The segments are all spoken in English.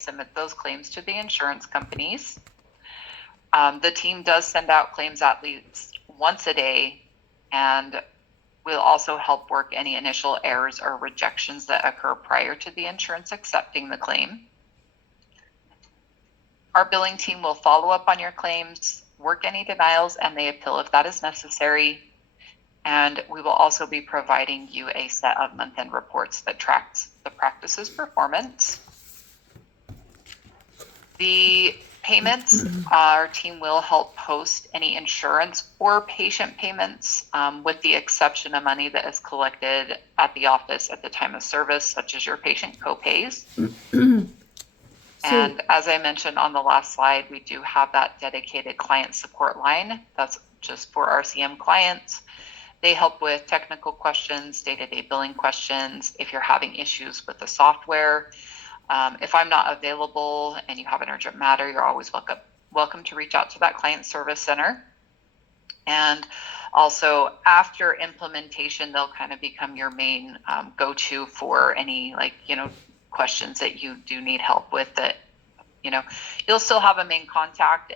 submit those claims to the insurance companies. The team does send out claims at least once a day, and we'll also help work any initial errors or rejections that occur prior to the insurance accepting the claim. Our billing team will follow up on your claims, work any denials, and they appeal if that is necessary. And we will also be providing you a set of month-end reports that tracks the practice's performance. The payments, our team will help post any insurance or patient payments, with the exception of money that is collected at the office at the time of service, such as your patient copays. And as I mentioned on the last slide, we do have that dedicated client support line. That's just for RCM clients. They help with technical questions, day-to-day billing questions. If you're having issues with the software, if I'm not available and you have an urgent matter, you're always welcome to reach out to that client service center. And also after implementation, they'll kind of become your main go-to for any questions that you do need help with. That you'll still have a main contact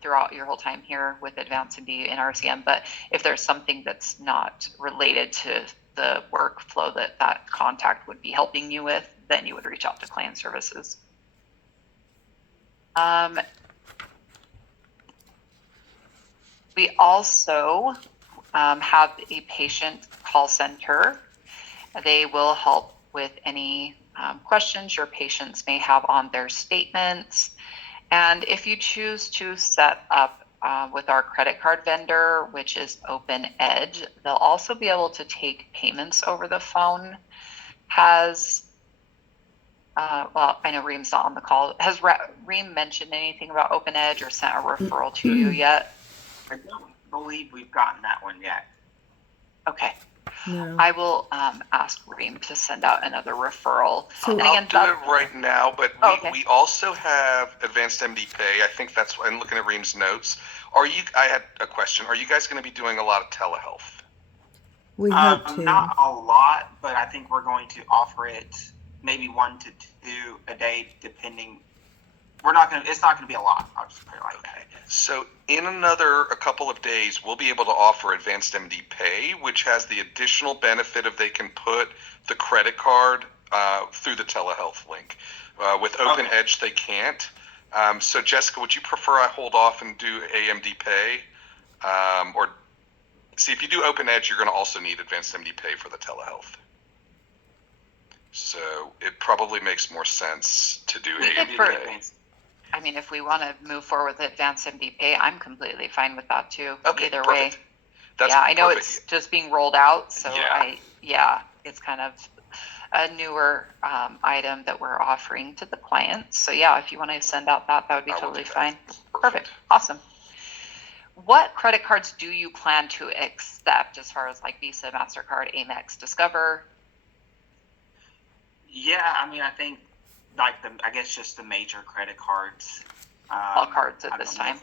throughout your whole time here with AdvancedMD and RCM. But if there's something that's not related to the workflow that contact would be helping you with, then you would reach out to client services. We also have a patient call center. They will help with any questions your patients may have on their statements. And if you choose to set up with our credit card vendor, which is OpenEdge, they'll also be able to take payments over the phone. I know Reem's not on the call. Has Reem mentioned anything about OpenEdge or sent a referral to you yet? I don't believe we've gotten that one yet. Okay. No. I will ask Reem to send out another referral. So I'll do it right now, but we also have AdvancedMD Pay. I think that's, I'm looking at Reem's notes. I had a question. Are you guys going to be doing a lot of telehealth? We hope to. Not a lot, but I think we're going to offer it maybe 1 to 2 a day, depending. It's not going to be a lot. I'll just put it like that. So in a couple of days, we'll be able to offer AdvancedMD Pay, which has the additional benefit of they can put the credit card through the telehealth link. With OpenEdge, they can't. So Jessica, would you prefer I hold off and do AMD Pay? Or see, if you do OpenEdge, you're going to also need AdvancedMD Pay for the telehealth. So it probably makes more sense to do AMD Pay. I mean, if we want to move forward with AdvancedMD Pay, I'm completely fine with that too. Okay, either perfect. way. I know it's just being rolled out, so Yeah. it's kind of a newer item that we're offering to the clients. So yeah, if you want to send out that would be totally fine. Perfect. Awesome. What credit cards do you plan to accept as far as like Visa, MasterCard, Amex, Discover? Yeah, I mean, I think I guess just the major credit cards. All cards at this time.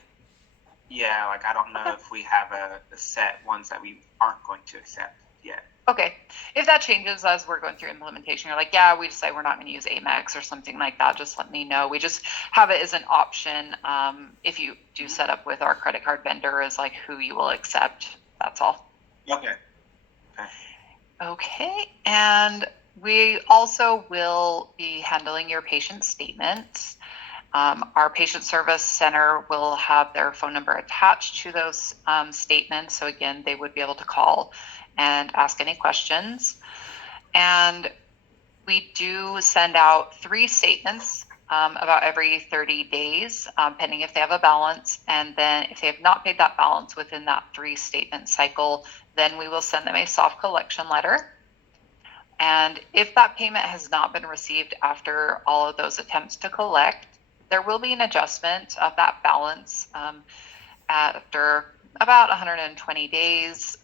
I don't know if we have a set ones that we aren't going to accept yet. Okay. If that changes as we're going through implementation, you're like, yeah, we decide we're not going to use Amex or something like that, just let me know. We just have it as an option. If you do set up with our credit card vendor as like who you will accept, that's all. Okay. And we also will be handling your patient statements. Our patient service center will have their phone number attached to those statements. So again, they would be able to call and ask any questions. And we do send out 3 statements about every 30 days, pending if they have a balance. And then if they have not paid that balance within that 3 statement cycle, then we will send them a soft collection letter. And if that payment has not been received after all of those attempts to collect, there will be an adjustment of that balance after about 120 days.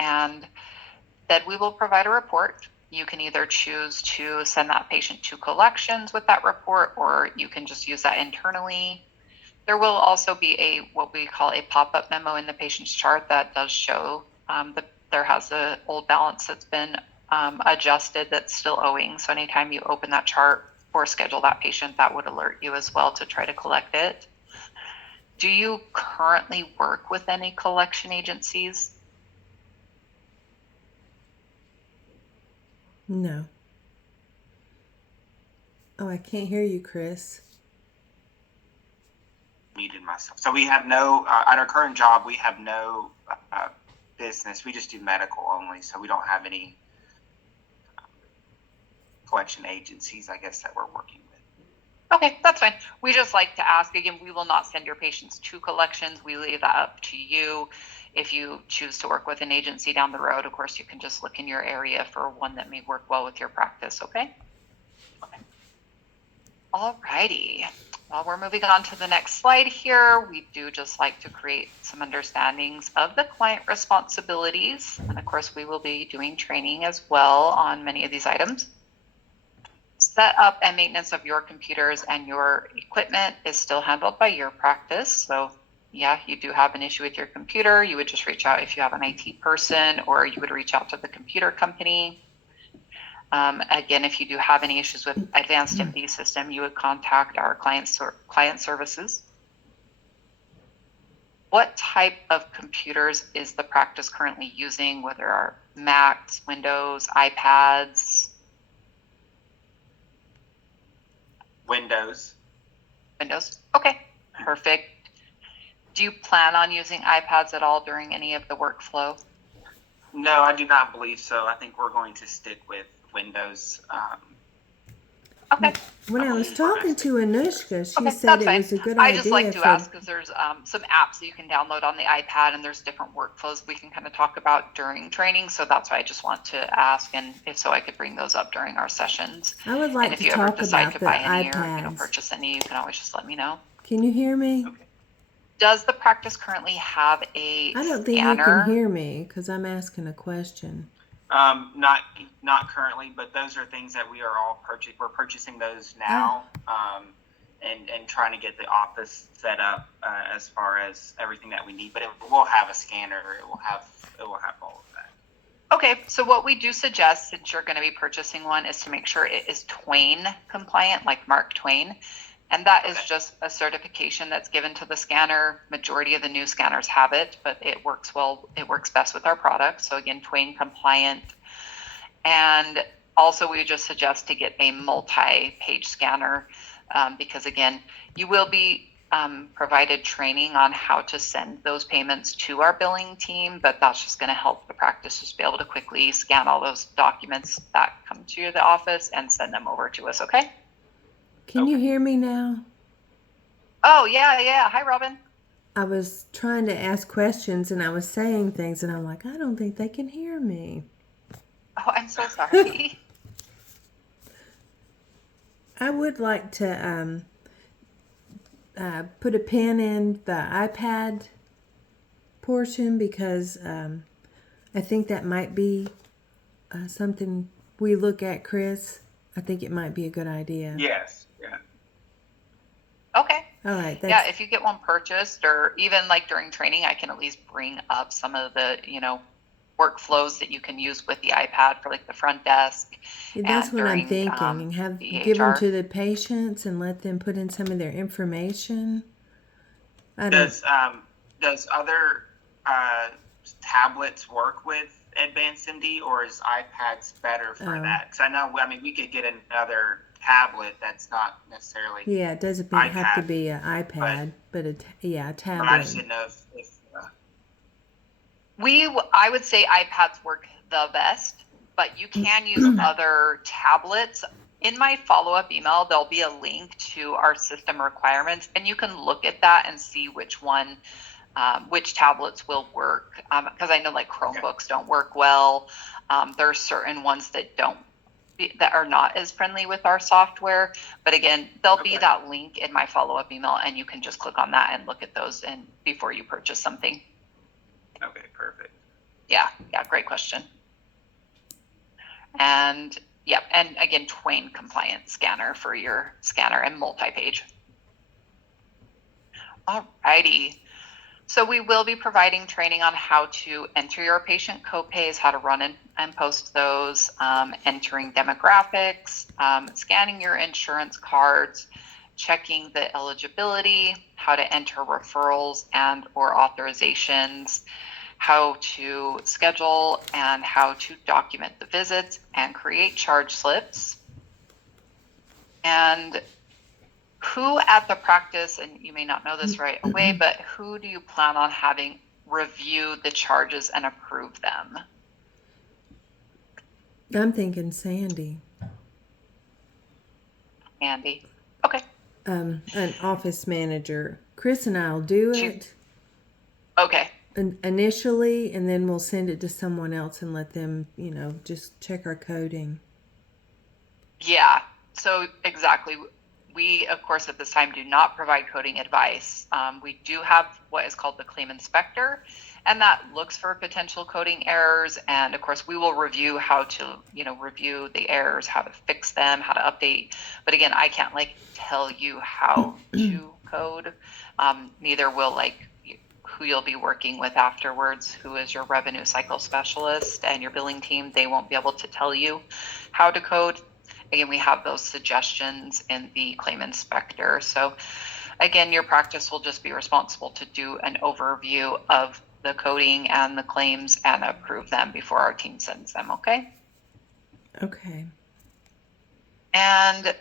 And then we will provide a report. You can either choose to send that patient to collections with that report, or you can just use that internally. There will also be what we call a pop-up memo in the patient's chart that does show that there has an old balance that's been adjusted that's still owing. So anytime you open that chart, or schedule that patient, that would alert you as well to try to collect it. Do you currently work with any collection agencies? No. Oh, I can't hear you, Chris. Muted myself. So we have no, at our current job, we have no business. We just do medical only. So we don't have any collection agencies, I guess, that we're working with. Okay, that's fine. We just like to ask, again, we will not send your patients to collections. We leave that up to you. If you choose to work with an agency down the road, of course, you can just look in your area for one that may work well with your practice, okay? All righty. Well, we're moving on to the next slide here. We do just like to create some understandings of the client responsibilities. And of course, we will be doing training as well on many of these items. Set up and maintenance of your computers and your equipment is still handled by your practice. So yeah, you do have an issue with your computer, you would just reach out if you have an IT person, or you would reach out to the computer company. Again, if you do have any issues with Advanced MD system, you would contact our client services. What type of computers is the practice currently using, whether are Macs, Windows, iPads? Windows. Windows. Okay, perfect. Do you plan on using iPads at all during any of the workflow? No, I do not believe so. I think we're going to stick with Windows. Okay. When I was talking to Anushka, she Okay, said that's it fine. was a good I idea just like to for. ask because there's some apps that you can download on the iPad, and there's different workflows we can kind of talk about during training. So that's why I just want to ask, and if so, I could bring those up during our sessions. I would And like if to you ever talk decide about to the buy any or iPads. purchase any, you can always just let me know. Can you hear me? Okay. Does the practice currently have a I don't think scanner? you can hear me because I'm asking a question. Not currently, but those are things that we are all purchasing. We're purchasing those now, and trying to get the office set up as far as everything that we need. But it will have a scanner. It will have all of that. Okay, so what we do suggest, since you're going to be purchasing one, is to make sure it is Twain compliant, like Mark Twain. And that is Okay. just a certification that's given to the scanner. Majority of the new scanners have it, but it works well. It works best with our product. So again, Twain compliant. And also we just suggest to get a multi-page scanner because again, you will be provided training on how to send those payments to our billing team, but that's just going to help the practice just be able to quickly scan all those documents that come to the office and send them over to us, okay? Can you Okay. hear me now? Oh, yeah. Hi, Robin. I was trying to ask questions and I was saying things and I'm like, I don't think they can hear me. Oh, I'm so sorry. I would like to put a pin in the iPad portion because I think that might be something we look at, Chris. I think it might be a good idea. Yes. Yeah. Okay. All right. That's, Yeah, if you get one purchased or even like during training, I can at least bring up some of the, workflows that you can use with the iPad for like the front desk. that's and what I'm during, thinking. And have the give them EHR. to the patients and let them put in some of their information. I don't. Does other tablets work with Advanced MD, or is iPads better for Oh. that? Because I know, we could get another tablet that's not necessarily. Yeah, it doesn't have to iPad, be an iPad, but a But tablet. I just didn't know if I would say iPads work the best, but you can use other tablets. In my follow-up email, there'll be a link to our system requirements, and you can look at that and see which tablets will work. Because I know like Chromebooks don't work well. There are certain ones that are not as friendly with our software. But again, there'll be that link in my follow-up email, and you can just click on that and look at those and before you purchase something. Okay, perfect. Yeah, great question. And and again, Twain compliant scanner for your scanner and multi-page. Alrighty. So we will be providing training on how to enter your patient copays, how to run and post those, entering demographics, scanning your insurance cards, checking the eligibility, how to enter referrals and or authorizations, how to schedule and how to document the visits and create charge slips. And who at the practice, and you may not know this right away, but who do you plan on having review the charges and approve them? I'm thinking Sandy, Andy. Okay. an office manager. Chris and I'll do She- it Okay. initially, and then we'll send it to someone else and let them, just check our coding. Yeah. So exactly. We, of course, at this time do not provide coding advice. We do have what is called the claim inspector, and that looks for potential coding errors. And of course, we will review how to, review the errors, how to fix them, how to update. But again, I can't tell you how to code. Neither will who you'll be working with afterwards, who is your revenue cycle specialist and your billing team. They won't be able to tell you how to code. Again, we have those suggestions in the claim inspector. So again, your practice will just be responsible to do an overview of the coding and the claims and approve them before our team sends them, okay? Okay. And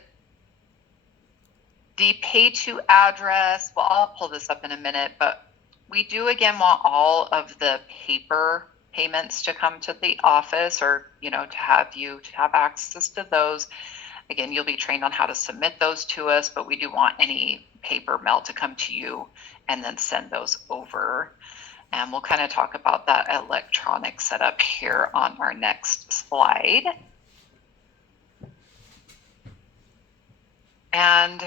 the pay to address, well, I'll pull this up in a minute, but we do again want all of the paper payments to come to the office, or to have access to those. Again, you'll be trained on how to submit those to us, but we do want any paper mail to come to you and then send those over. And we'll kind of talk about that electronic setup here on our next slide. And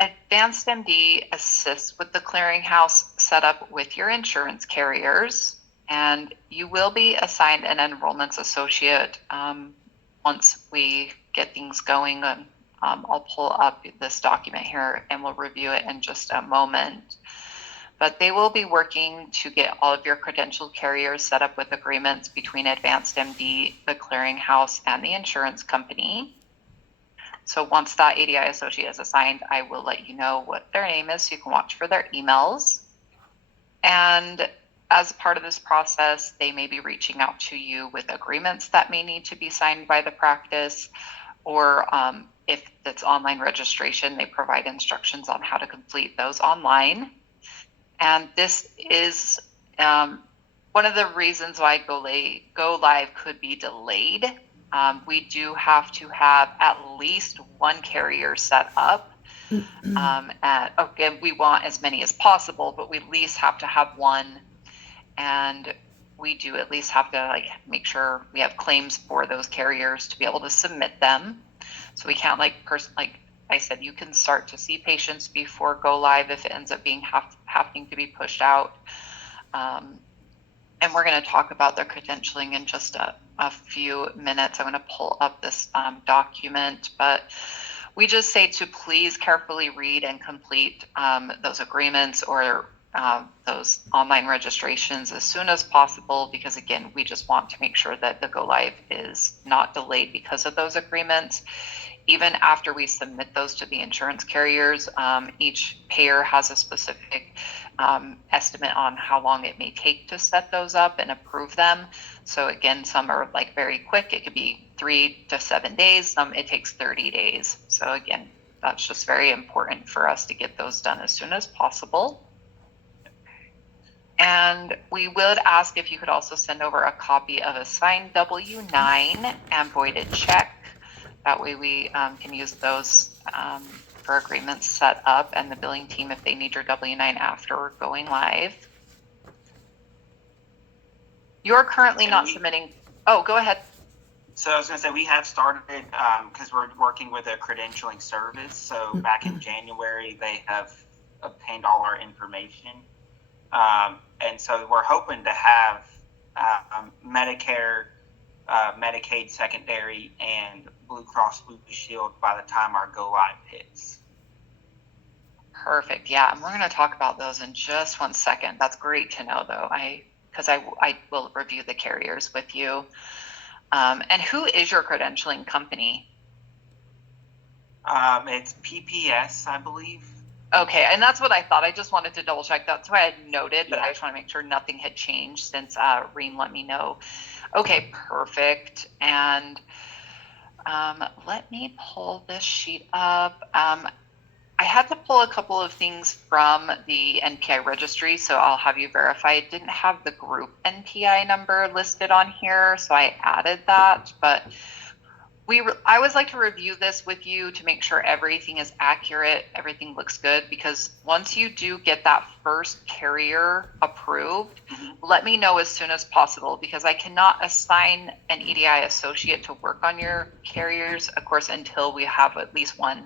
Advanced MD assists with the clearinghouse setup with your insurance carriers. And you will be assigned an enrollments associate once we get things going. I'll pull up this document here and we'll review it in just a moment. But they will be working to get all of your credentialed carriers set up with agreements between Advanced MD, the clearinghouse, and the insurance company. So once that ADI associate is assigned, I will let you know what their name is so you can watch for their emails. And as part of this process, they may be reaching out to you with agreements that may need to be signed by the practice, or if it's online registration, they provide instructions on how to complete those online. And this is one of the reasons why Go Live could be delayed. We do have to have at least one carrier set up. Again, we want as many as possible, but we at least have to have one. And we do at least have to make sure we have claims for those carriers to be able to submit them. So we can't like I said, you can start to see patients before Go Live if it ends up being having to be pushed out. And we're going to talk about the credentialing in just a few minutes. I'm going to pull up this document, but we just say to please carefully read and complete those agreements or those online registrations as soon as possible, because again, we just want to make sure that the Go Live is not delayed because of those agreements. Even after we submit those to the insurance carriers, each payer has a specific estimate on how long it may take to set those up and approve them. So again, some are very quick. It could be 3 to 7 days. Some it takes 30 days. So again, that's just very important for us to get those done as soon as possible. And we would ask if you could also send over a copy of a signed W-9 and voided check. That way we can use those for agreements set up, and the billing team if they need your W-9 after going live. You're currently not submitting. Oh, go ahead. So I was going to say we have started because we're working with a credentialing service. So back in January, they have obtained all our information. And so we're hoping to have Medicare, Medicaid secondary, and Blue Cross Blue Shield by the time our Go Live hits. Perfect. Yeah, and we're going to talk about those in just one second. That's great to know, though. Because I will review the carriers with you. And who is your credentialing company? It's PPS, I believe. Okay, and that's what I thought. I just wanted to double check. That's why I had noted, but Yeah. I just want to make sure nothing had changed since Reem let me know. Okay, perfect. And let me pull this sheet up. I had to pull a couple of things from the NPI registry, so I'll have you verify. I didn't have the group NPI number listed on here, so I added that. But I always like to review this with you to make sure everything is accurate, everything looks good, because once you do get that first carrier approved, let me know as soon as possible, because I cannot assign an EDI associate to work on your carriers, of course, until we have at least one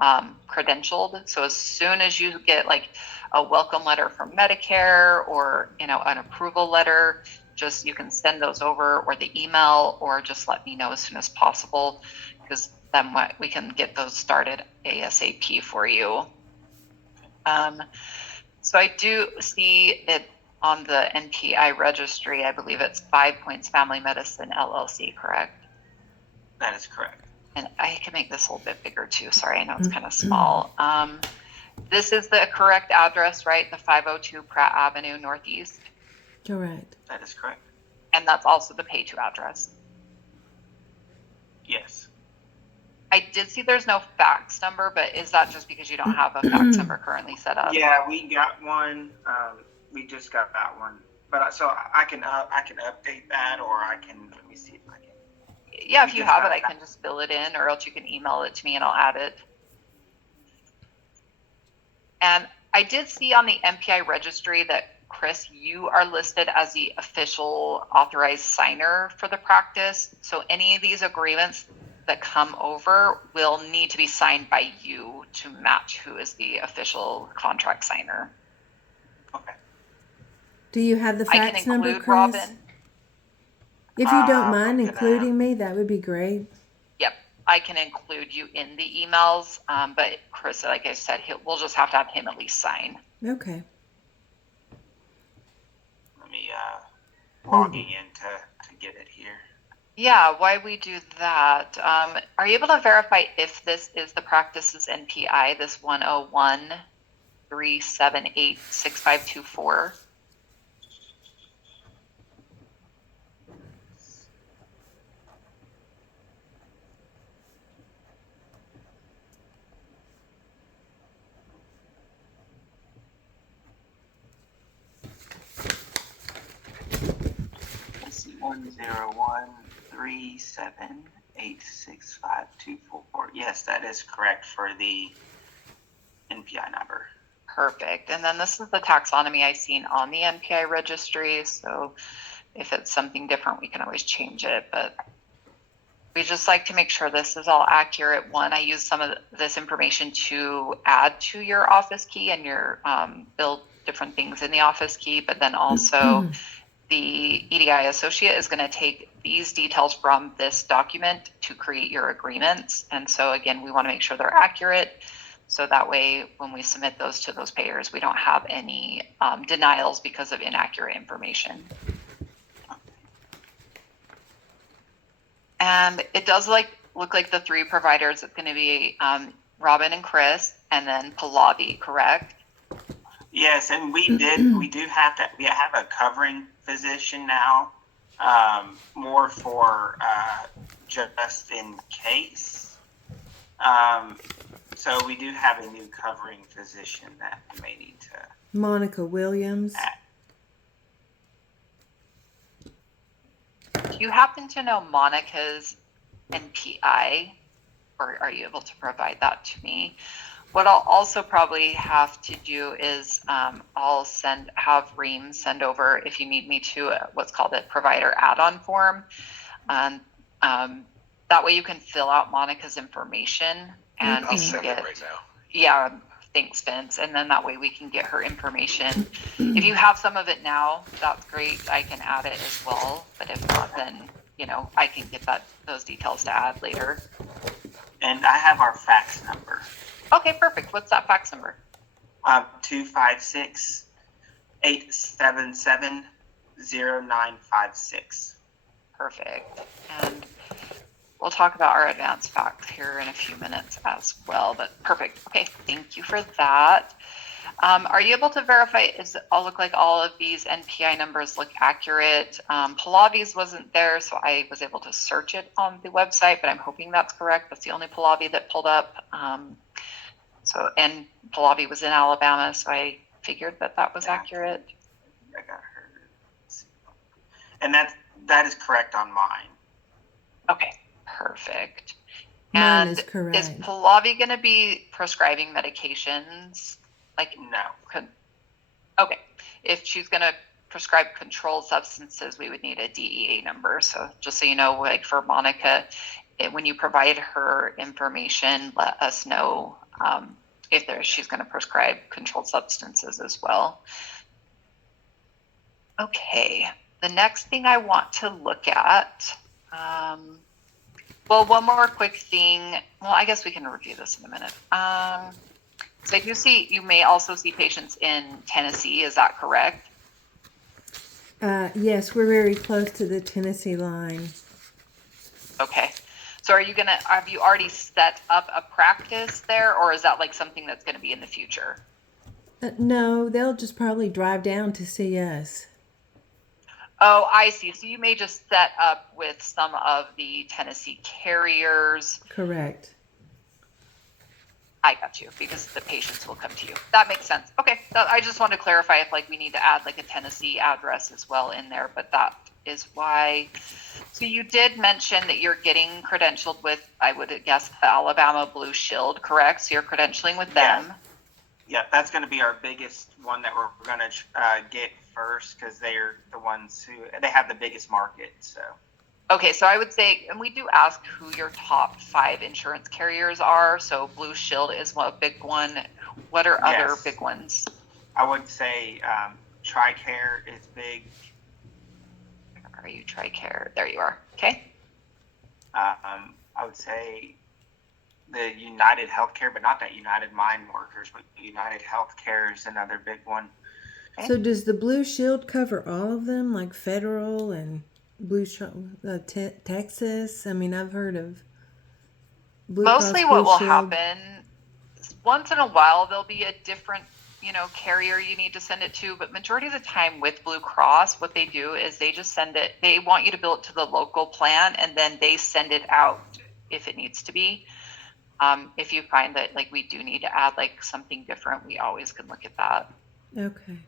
credentialed. So as soon as you get like a welcome letter from Medicare or, you know, an approval letter, just you can send those over, or the email, or just let me know as soon as possible, because then we can get those started ASAP for you. So I do see it on the NPI registry. I believe it's 5 Points Family Medicine LLC, correct? That is correct. And I can make this a little bit bigger too. Sorry, I know it's kind of small. This is the correct address, right? The 502 Pratt Avenue Northeast. Correct. That is correct. And that's also the pay to address. Yes. I did see there's no fax number, but is that just because you don't have a fax number currently set up? Yeah, we got one. We just got that one. But so I can update that, or I can, let me see if I can. Yeah, if you have it, I can just fill it in, or else you can email it to me and I'll add it. And I did see on the NPI registry that, Chris, you are listed as the official authorized signer for the practice. So any of these agreements that come over will need to be signed by you to match who is the official contract signer. Okay. Do you have the I fax can number, include Chris? Robin. If you don't mind I'm gonna- including me, that would be great. Yep, I can include you in the emails. But Chris, like I said, we'll just have to have him at least sign. Okay. Let me logging in to get it here. Yeah, why we do that? Are you able to verify if this is the practice's NPI, this 101-378-6524? Let's see, 101-378-6524. Yes, that is correct for the NPI number. Perfect. And then this is the taxonomy I've seen on the NPI registry. So if it's something different, we can always change it. But we just like to make sure this is all accurate. One, I use some of this information to add to your office key and your build different things in the office key. But then also the EDI associate is going to take these details from this document to create your agreements. And so again, we want to make sure they're accurate. So that way, when we submit those to those payers, we don't have any denials because of inaccurate information. And it does look like the three providers, it's going to be Robin and Chris, and then Pallavi, correct? Yes, and we have a covering physician now, more for just in case. So we do have a new covering physician that we may need to Monica Williams. add. Do you happen to know Monica's NPI, or are you able to provide that to me? What I'll also probably have to do is I'll have Reem send over, if you need me to, what's called a provider add-on form. That way you can fill out Monica's information and I'll we send can it get, right now. yeah, thanks, Vince. And then that way we can get her information. If you have some of it now, that's great. I can add it as well. But if not, then, I can get those details to add later. And I have our fax number. Okay, perfect. What's that fax number? 256-877-0956. Perfect. And we'll talk about our advanced facts here in a few minutes as well, but perfect. Okay, thank you for that. Are you able to verify, look like all of these NPI numbers look accurate? Pilavi's wasn't there, so I was able to search it on the website, but I'm hoping that's correct. That's the only Pilavi that pulled up. And Pilavi was in Alabama, so I figured that was accurate. I got her. And that is correct on mine. Okay, perfect. Mine And is correct. is Pilavi going to be prescribing medications? Like, No. Okay. If she's going to prescribe controlled substances, we would need a DEA number. So just so you know, like for Monica, when you provide her information, let us know if she's going to prescribe controlled substances as well. Okay. The next thing I want to look at, one more quick thing. Well, I guess we can review this in a minute. So you may also see patients in Tennessee. Is that correct? Yes, we're very close to the Tennessee line. Okay. So have you already set up a practice there, or is that like something that's going to be in the future? No, they'll just probably drive down to see us. Oh, I see. So you may just set up with some of the Tennessee carriers. Correct. I got you, because the patients will come to you. That makes sense. Okay. I just want to clarify if we need to add like a Tennessee address as well in there, but that is why. So you did mention that you're getting credentialed with, I would guess, the Alabama Blue Shield, correct? So you're credentialing with them. Yeah, that's going to be our biggest one that we're going to get first, because they're the ones they have the biggest market. So. Okay, so I would say, and we do ask who your top 5 insurance carriers are. So Blue Shield is a big one. What are other big ones? I would say TRICARE is big. Where are you, TRICARE? There you are. Okay. I would say the United Healthcare, but not that United Mine Workers, but United Healthcare is another big one. Okay. So does the Blue Shield cover all of them, like Federal and Texas? I mean, I've heard of Blue Mostly Cross what Blue will Shield. happen is once in a while there'll be a different carrier you need to send it to, but majority of the time with Blue Cross, what they do is they just send it, they want you to bill it to the local plan, and then they send it out if it needs to be. If you find that we do need to add something different, we always can look at that. Okay.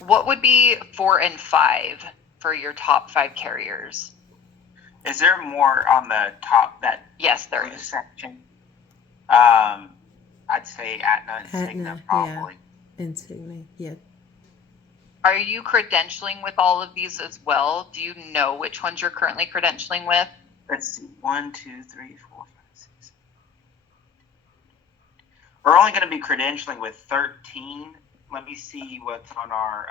What would be 4 and 5 for your top 5 carriers? Is there more on the top that? Yes, there is. Section. I'd say Aetna and Cigna probably. Yeah. And Cigna, yeah. Are you credentialing with all of these as well? Do you know which ones you're currently credentialing with? Let's see. 1, 2, 3, 4, 5, 6. We're only going to be credentialing with 13. Let me see what's on our,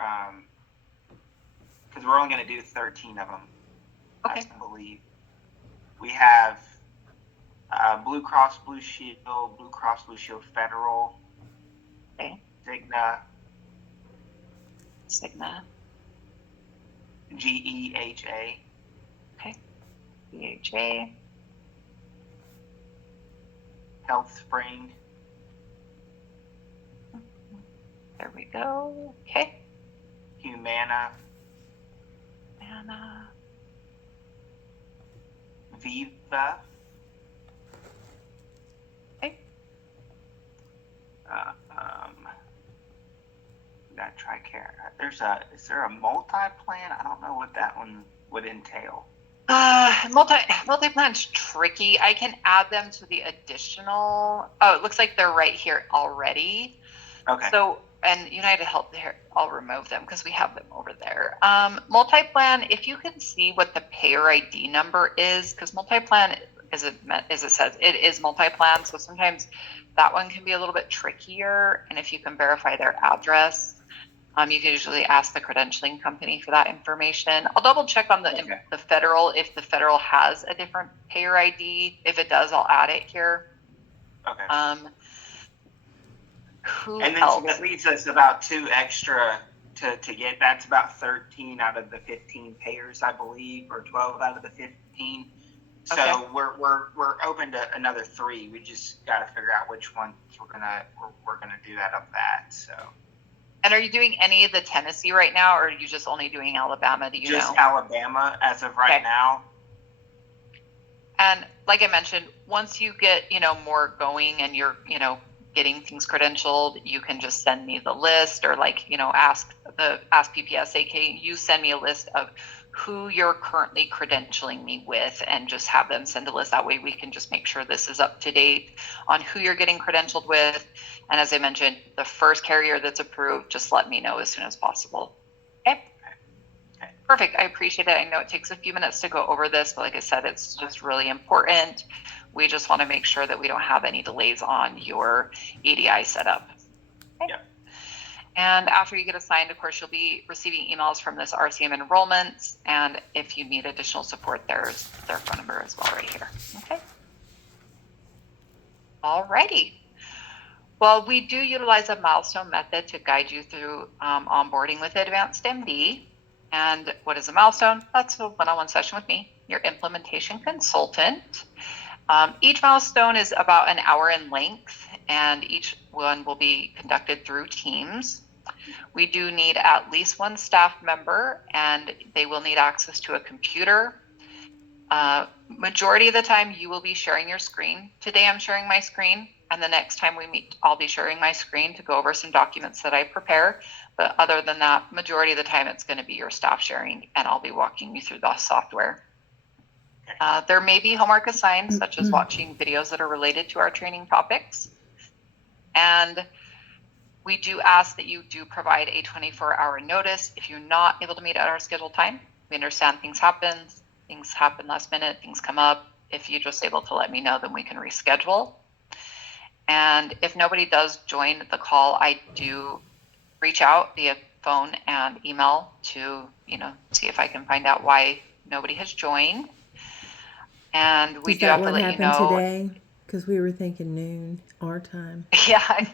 because we're only going to do 13 of them. Okay. I believe. We have Blue Cross Blue Shield, Blue Cross Blue Shield Federal, Okay. Cigna, GEHA, Okay. BHA. Health Spring, There we go. Okay. Humana, Anna. Viva, Okay. got TRICARE. Is there a multi-plan? I don't know what that one would entail. Multi-plan's tricky. I can add them to the additional. Oh, it looks like they're right here already. Okay. So, and United Health, I'll remove them because we have them over there. Multi-plan, if you can see what the payer ID number is, because multi-plan, as it says, it is multi-plan. So sometimes that one can be a little bit trickier. And if you can verify their address, you can usually ask the credentialing company for that information. I'll double check on the federal, if the federal has a different payer ID. If it does, I'll add it here. Okay. Who And then so else? that leaves us about 2 extra to get. That's about 13 out of the 15 payers, I believe, or 12 out of the 15. So Okay. we're open to another 3. We just got to figure out which ones we're gonna do out of that. So And are you doing any of the Tennessee right now, or are you just only doing Alabama? Do you just know? Alabama as of right Okay. now. And like I mentioned, once you get, more going and you're, getting things credentialed, you can just send me the list, or ask PPSAK, you send me a list of who you're currently credentialing me with, and just have them send a list. That way we can just make sure this is up to date on who you're getting credentialed with. And as I mentioned, the first carrier that's approved, just let me know as soon as possible. Okay. Perfect. I appreciate it. I know it takes a few minutes to go over this, but like I said, it's just really important. We just want to make sure that we don't have any delays on your ADI setup. Okay. Yep. And after you get assigned, of course, you'll be receiving emails from this RCM enrollments. And if you need additional support, there's their phone number as well right here. Okay. Alrighty. Well, we do utilize a milestone method to guide you through onboarding with Advanced MD. And what is a milestone? That's a one-on-one session with me, your implementation consultant. Each milestone is about an hour in length, and each one will be conducted through Teams. We do need at least one staff member, and they will need access to a computer. Majority of the time, you will be sharing your screen. Today, I'm sharing my screen, and the next time we meet, I'll be sharing my screen to go over some documents that I prepare. But other than that, majority of the time, it's going to be your staff sharing, and I'll be walking you through the software. There may be homework assigned, such as watching videos that are related to our training topics. And we do ask that you do provide a 24-hour notice if you're not able to meet at our scheduled time. We understand things happen last minute, things come up. If you're just able to let me know, then we can reschedule. And if nobody does join the call, I do reach out via phone and email to, see if I can find out why nobody has joined. And we Is do that have to what let you happened know. today? Because we were thinking noon our time. Yeah,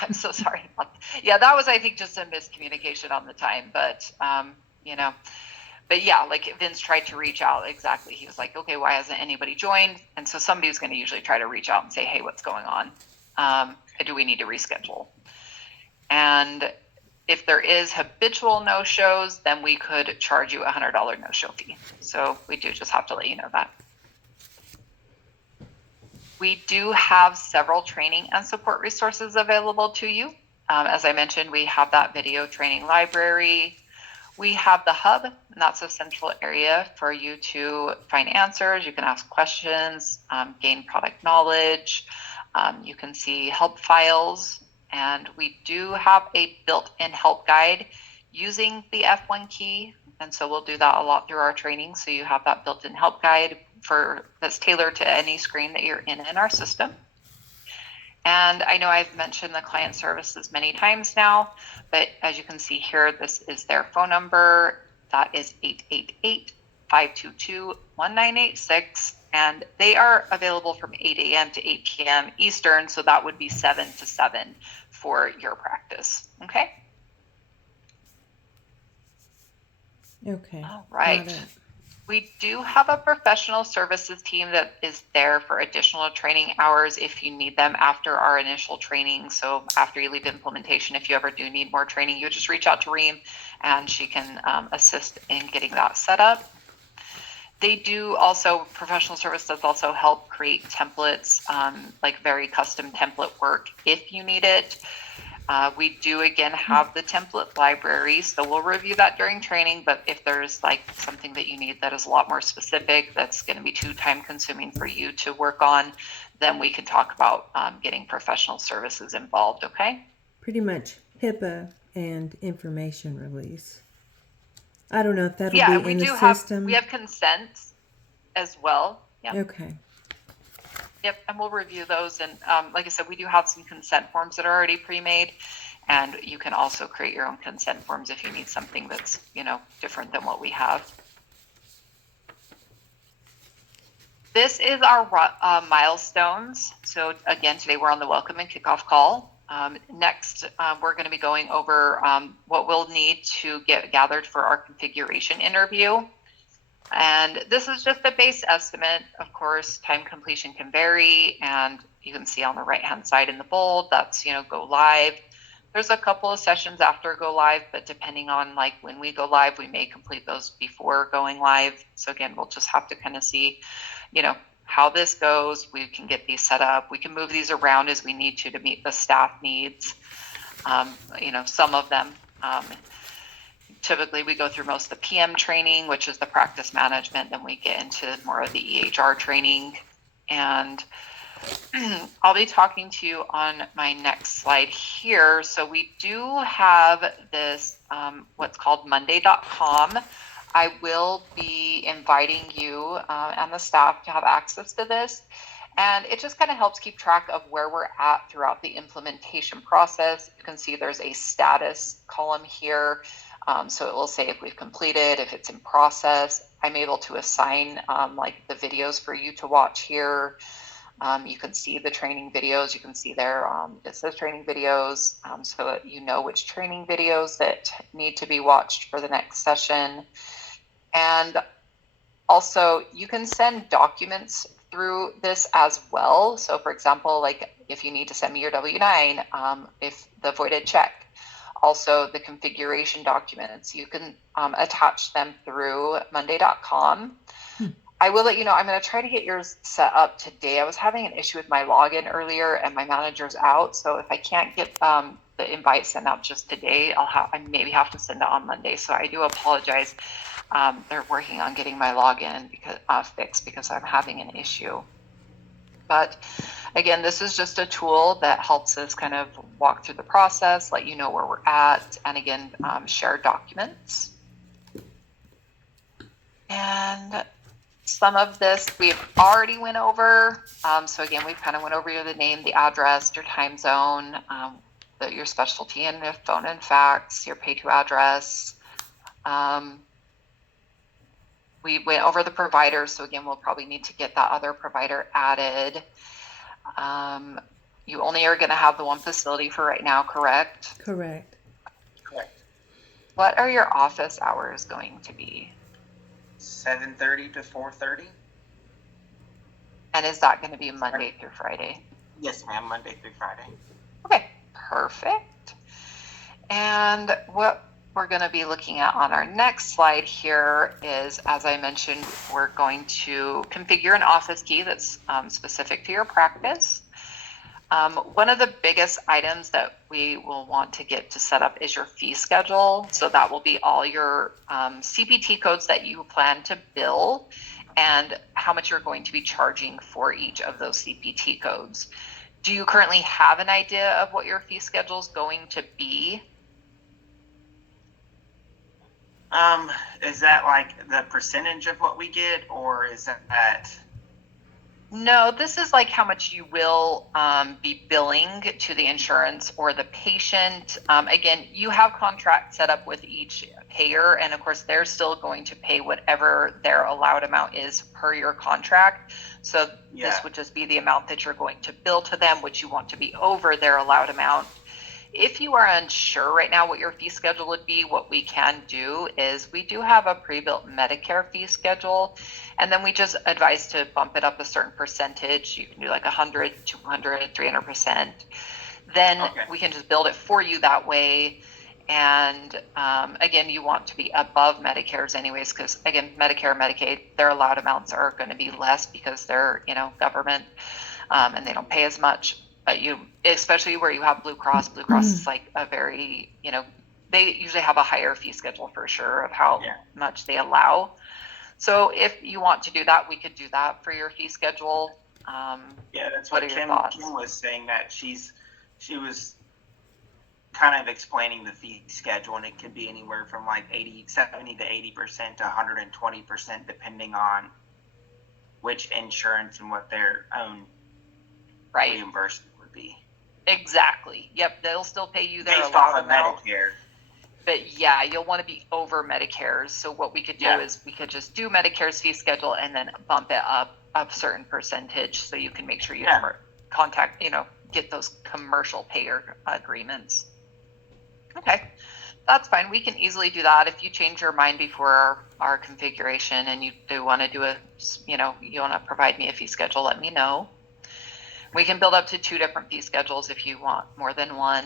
I'm so sorry. Yeah, that was, I think, just a miscommunication on the time. But, but yeah, like Vince tried to reach out. Exactly. He was like, okay, why hasn't anybody joined? And so somebody was going to usually try to reach out and say, hey, what's going on? Do we need to reschedule? And if there is habitual no-shows, then we could charge you a $100 no-show fee. So we do just have to let you know that. We do have several training and support resources available to you. As I mentioned, we have that video training library. We have the hub, and that's a central area for you to find answers. You can ask questions, gain product knowledge. You can see help files, and we do have a built-in help guide using the F1 key. And so we'll do that a lot through our training. So you have that built-in help guide that's tailored to any screen that you're in our system. And I know I've mentioned the client services many times now, but as you can see here, this is their phone number. That is 888-522-1986. And they are available from 8 a.m. to 8 p.m. Eastern. So that would be 7 to 7 for your practice. Okay. Okay. All right. Got it. We do have a professional services team that is there for additional training hours if you need them after our initial training. So after you leave implementation, if you ever do need more training, you just reach out to Reem and she can assist in getting that set up. They do also, professional service does also help create templates, like very custom template work if you need it. We do again have the template library, so we'll review that during training, but if there's like something that you need that is a lot more specific, that's going to be too time consuming for you to work on, then we can talk about getting professional services involved, okay? Pretty much HIPAA and information release. I don't know if that'll Yeah, be we in do the have, system. we have consents as well. Yeah. Okay. Yep, and we'll review those. And like I said, we do have some consent forms that are already pre-made, and you can also create your own consent forms if you need something that's, different than what we have. This is our milestones. So again, today we're on the welcome and kickoff call. Next, we're going to be going over what we'll need to get gathered for our configuration interview. And this is just a base estimate. Of course, time completion can vary, and you can see on the right-hand side in the bold, that's, go live. There's a couple of sessions after go live, but depending on like when we go live, we may complete those before going live. So again, we'll just have to kind of see, how this goes. We can get these set up. We can move these around as we need to meet the staff needs. Some of them, typically we go through most of the PM training, which is the practice management. Then we get into more of the EHR training. And I'll be talking to you on my next slide here. So we do have this, what's called Monday.com. I will be inviting you and the staff to have access to this. And it just kind of helps keep track of where we're at throughout the implementation process. You can see there's a status column here. So it will say if we've completed, if it's in process. I'm able to assign like the videos for you to watch here. You can see the training videos. You can see there, it says training videos, so that you know which training videos that need to be watched for the next session. And also, you can send documents through this as well. So for example, like if you need to send me your W-9, if the voided check, also the configuration documents, you can attach them through Monday.com. I will let you know, I'm going to try to get yours set up today. I was having an issue with my login earlier and my manager's out. So if I can't get the invite sent out just today, I maybe have to send it on Monday. So I do apologize. They're working on getting my login fixed because I'm having an issue. But again, this is just a tool that helps us kind of walk through the process, let you know where we're at, and again, share documents. And some of this we've already went over. So again, we've kind of went over the name, the address, your time zone, your specialty and your phone and fax, your pay to address. We went over the provider. So again, we'll probably need to get that other provider added. You only are going to have the one facility for right now, correct? Correct. Correct. What are your office hours going to be? 7:30 to 4:30. And is that going to be Monday through Friday? Yes, ma'am. Monday through Friday. Okay, perfect. And what we're going to be looking at on our next slide here is, as I mentioned, we're going to configure an office key that's specific to your practice. One of the biggest items that we will want to get to set up is your fee schedule. So that will be all your CPT codes that you plan to bill and how much you're going to be charging for each of those CPT codes. Do you currently have an idea of what your fee schedule is going to be? Is that like the percentage of what we get, or is that? No, this is like how much you will be billing to the insurance or the patient. Again, you have contracts set up with each payer, and of course, they're still going to pay whatever their allowed amount is per your contract. So This would just be the amount that you're going to bill to them, which you want to be over their allowed amount. If you are unsure right now what your fee schedule would be, what we can do is we do have a pre-built Medicare fee schedule, and then we just advise to bump it up a certain percentage. You can do like 100, 200, 300%. Then we can just build it for you that way. And again, you want to be above Medicare's anyways, because again, Medicare, Medicaid, their allowed amounts are going to be less because they're, government, and they don't pay as much. But especially where you have Blue Cross is like a very, they usually have a higher fee schedule for sure of how much they allow. So if you want to do that, we could do that for your fee schedule. That's what Kim was saying, that she was kind of explaining the fee schedule, and it could be anywhere from like 70 to 80% to 120%, depending on which insurance and what their own reimbursement would be. Exactly. Yep. They'll still pay you their based off allowed of amount. Medicare. But yeah, you'll want to be over Medicare's. So what we could do is we could just do Medicare's fee schedule and then bump it up a certain percentage, so you can make sure you contact, get those commercial payer agreements. Okay, that's fine. We can easily do that. If you change your mind before our configuration and you do want to do you want to provide me a fee schedule, let me know. We can build up to 2 different fee schedules if you want more than one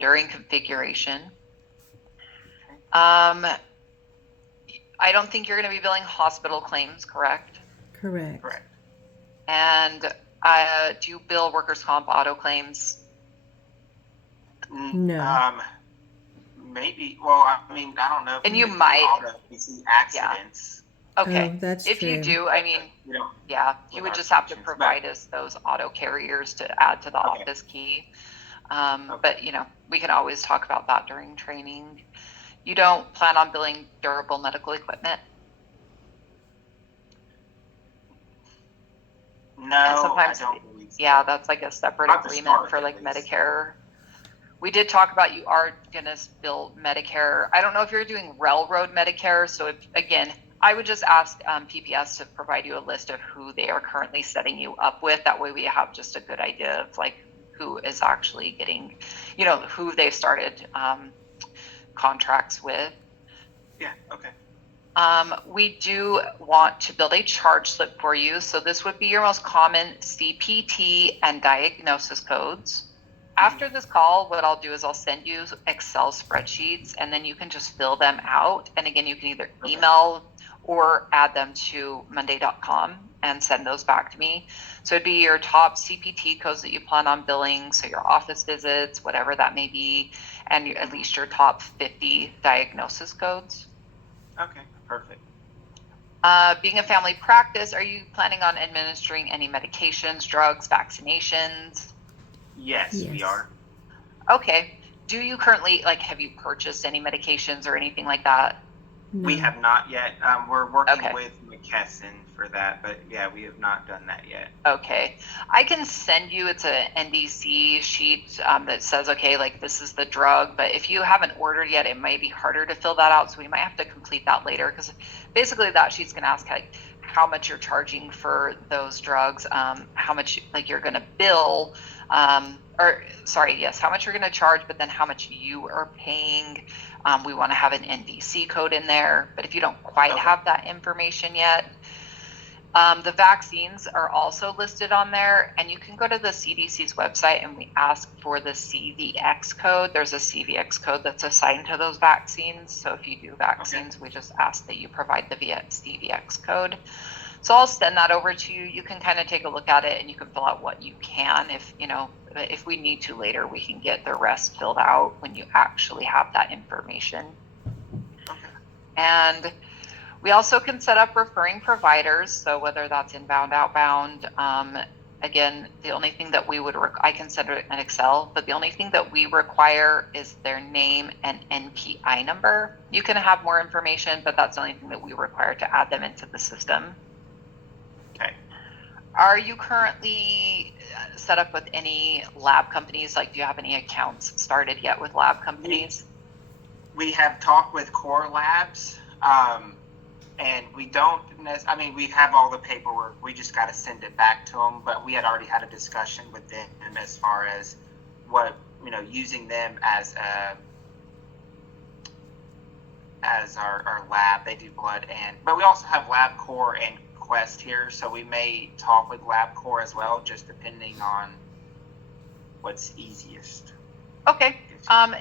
during configuration. I don't think you're going to be billing hospital claims, correct? Correct. Correct. And do you bill workers' comp auto claims? No. Maybe. Well, I mean, I don't know. If And we you would do might. auto, we see accidents. Okay. Oh, that's if true. you do, I mean, We don't. yeah, you would With just our have to patients, provide us those auto carriers to add to the Okay. office key. Okay. But we can always talk about that during training. You don't plan on billing durable medical equipment? No, sometimes- I don't believe so. Yeah, that's like a separate Not to agreement start, for at like least. Medicare. We did talk about you are gonna bill Medicare. I don't know if you're doing railroad Medicare. So again, I would just ask PPS to provide you a list of who they are currently setting you up with. That way we have just a good idea of like who is actually getting, who they've started contracts with. Yeah. Okay. We do want to build a charge slip for you. So this would be your most common CPT and diagnosis codes. After this call, what I'll do is I'll send you Excel spreadsheets and then you can just fill them out. And again, you can either email or add them to monday.com and send those back to me. So it'd be your top CPT codes that you plan on billing. So your office visits, whatever that may be, and at least your top 50 diagnosis codes. Okay. Perfect. Being a family practice, are you planning on administering any medications, drugs, vaccinations? Yes, we Yes. are. Okay. Do you currently, have you purchased any medications or anything like that? No. We have not yet. We're working Okay. with McKesson for that, but yeah, we have not done that yet. Okay. I can send you, it's a NDC sheet that says, okay, like this is the drug, but if you haven't ordered yet, it might be harder to fill that out. So we might have to complete that later because basically that sheet's going to ask how much you're charging for those drugs, how much you're going to bill, how much you're going to charge, but then how much you are paying. We want to have an NDC code in there, but if you don't quite Okay. have that information yet, the vaccines are also listed on there, and you can go to the CDC's website and we ask for the CVX code. There's a CVX code that's assigned to those vaccines. So if you do vaccines, we just ask that you provide the CVX code. So I'll send that over to you. You can kind of take a look at it and you can fill out what you can. If we need to later, we can get the rest filled out when you actually have that information. Okay. And we also can set up referring providers. So whether that's inbound, outbound, again, the only thing that we would, I can send it in Excel, but the only thing that we require is their name and NPI number. You can have more information, but that's the only thing that we require to add them into the system. Okay. Are you currently set up with any lab companies? Do you have any accounts started yet with lab companies? We have talked with Core Labs, and we don't. We have all the paperwork. We just got to send it back to them. But we had already had a discussion with them as far as what using them as our lab. They do blood but we also have LabCorp and Quest here, so we may talk with LabCorp as well, just depending on what's easiest. Okay.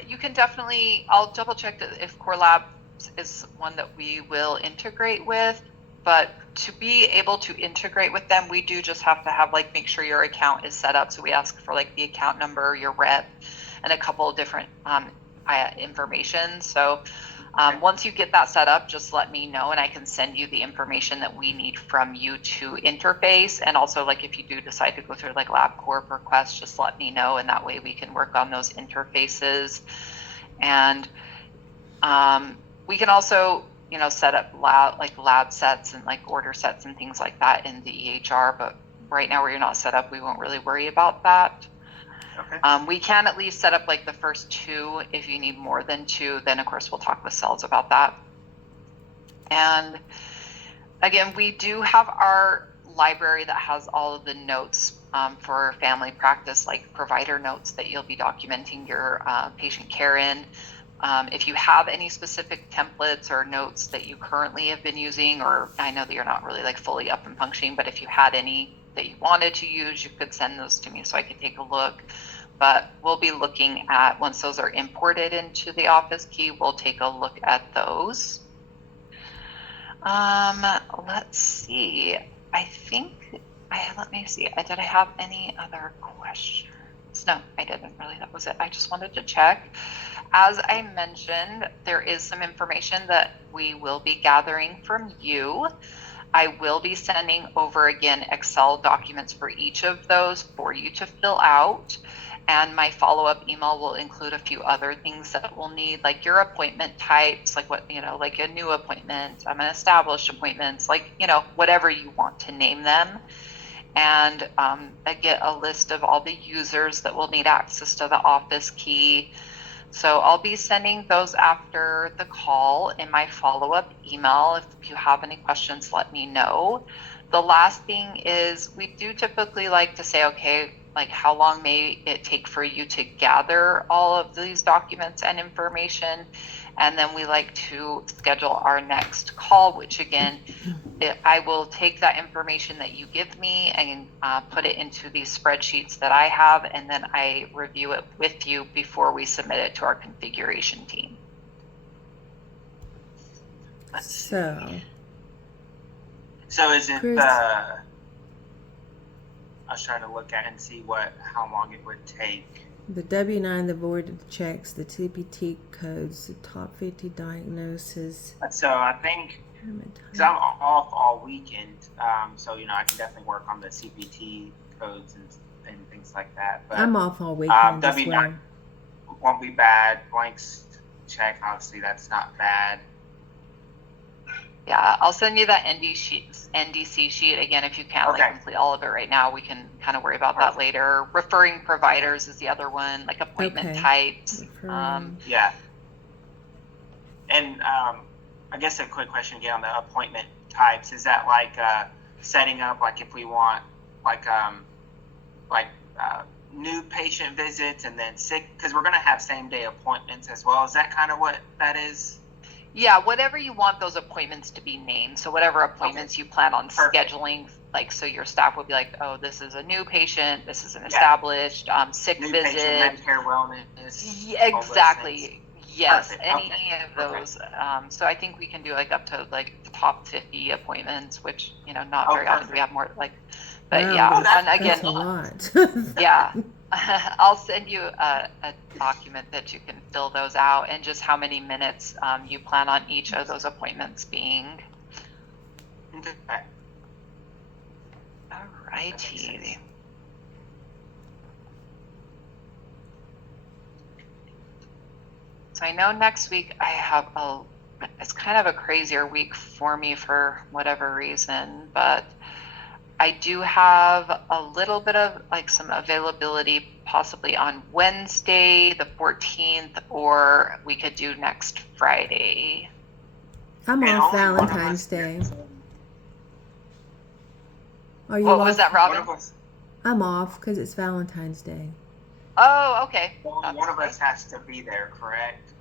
You can definitely, I'll double check if Core Labs is one that we will integrate with, but to be able to integrate with them, we do just have to have make sure your account is set up. So we ask for the account number, your rep, and a couple of different information. So once you get that set up, just let me know and I can send you the information that we need from you to interface. And also if you do decide to go through LabCorp or Quest, just let me know, and that way we can work on those interfaces. And we can also set up lab sets and order sets and things like that in the EHR, but right now where you're not set up, we won't really worry about that. Okay. We can at least set up the first 2. If you need more than 2, then of course we'll talk with sales about that. And again, we do have our library that has all of the notes for family practice, like provider notes that you'll be documenting your patient care in. If you have any specific templates or notes that you currently have been using, or I know that you're not really like fully up and functioning, but if you had any that you wanted to use, you could send those to me so I could take a look. But we'll be looking at, once those are imported into the Office Key, we'll take a look at those. Let's see. I think let me see. Did I have any other questions? No, I didn't really. That was it. I just wanted to check. As I mentioned, there is some information that we will be gathering from you. I will be sending over again Excel documents for each of those for you to fill out. And my follow-up email will include a few other things that we'll need, like your appointment types, like what, like a new appointment, an established appointments, like, whatever you want to name them. And I get a list of all the users that will need access to the Office Key. So I'll be sending those after the call in my follow-up email. If you have any questions, let me know. The last thing is, we do typically like to say, okay, like how long may it take for you to gather all of these documents and information? And then we like to schedule our next call, which again, I will take that information that you give me and put it into these spreadsheets that I have, and then I review it with you before we submit it to our configuration team. So is it Chris? I was trying to look at and see how long it would take. The W-9, the voided checks, the TPT codes, the top 50 diagnosis. So I think, because I'm off all weekend, so I can definitely work on the CPT codes and things like that. But I'm off all weekend as W9 well. won't be bad. Blanks check, obviously that's not bad. Yeah, I'll send you that NDC sheet again. If you can't Okay. complete all of it right now, we can kind of worry about that later. Referring providers is the other one, like appointment Okay. types. Yeah. And I guess a quick question again on the appointment types. Is that like setting up, like if we want new patient visits and then sick, because we're going to have same day appointments as well. Is that kind of what that is? Yeah, whatever you want those appointments to be named. So whatever appointments you plan on Perfect. scheduling, like, so your staff will be like, oh, this is a new patient, this is an established sick New visit. patient, Medicare wellness. Yeah, all those things. exactly. Yes, Perfect. any Okay. of those. So I think we can do like up to like the top 50 appointments, which not very often we have more like. But Wow, yeah, that's- and again, that's a lot. yeah, I'll send you a document that you can fill those out and just how many minutes you plan on each of those appointments being. Okay. All That righty. makes sense. So I know next week I have it's kind of a crazier week for me for whatever reason, but I do have a little bit of like some availability possibly on Wednesday, the 14th, or we could do next Friday. I'm And off only one of Valentine's us- Day. Are you What off? was that, One Robin? of us, I'm off because it's Valentine's Day. Oh, okay. only one of us has to be there, correct?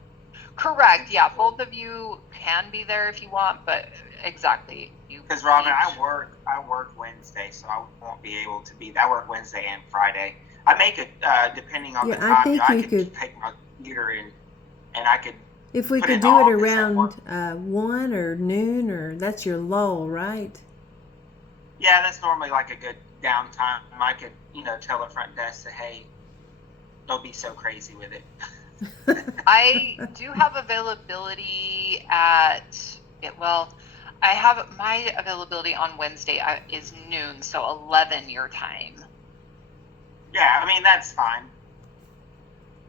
Correct. Yeah, both of you can be there if you want, but exactly. Because Robin, each- I work Wednesday, so I won't be able to be. I work Wednesday and Friday. I make it depending on Yeah, the I time. think I you could could- take my computer and I could. If we Put could in do the it office at around 1 or noon, or that's your lull, right? Yeah, that's normally like a good downtime. I could, tell the front desk that, hey, don't be so crazy with it. I do have availability I have my availability on Wednesday is noon, so 11 your time. Yeah, I mean that's fine.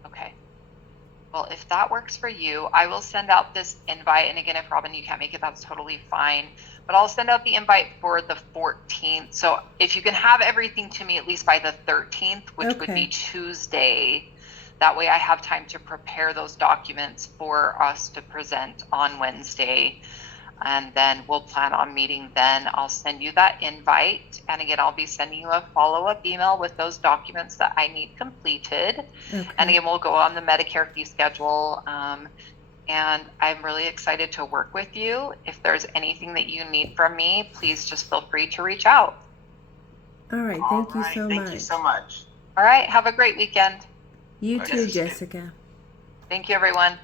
Okay. Well, if that works for you, I will send out this invite. And again, if Robin, you can't make it, that's totally fine. But I'll send out the invite for the 14th. So if you can have everything to me at least by the 13th, which would Okay. be Tuesday, that way I have time to prepare those documents for us to present on Wednesday. And then we'll plan on meeting then. I'll send you that invite. And again, I'll be sending you a follow-up email with those documents that I need completed. Okay. And again, we'll go on the Medicare fee schedule. And I'm really excited to work with you. If there's anything that you need from me, please just feel free to reach out. All right. All Thank you right, so thank much. you so much. All right. Have a great weekend. You Bye, too, Jessica. Jessica. Thank you, everyone.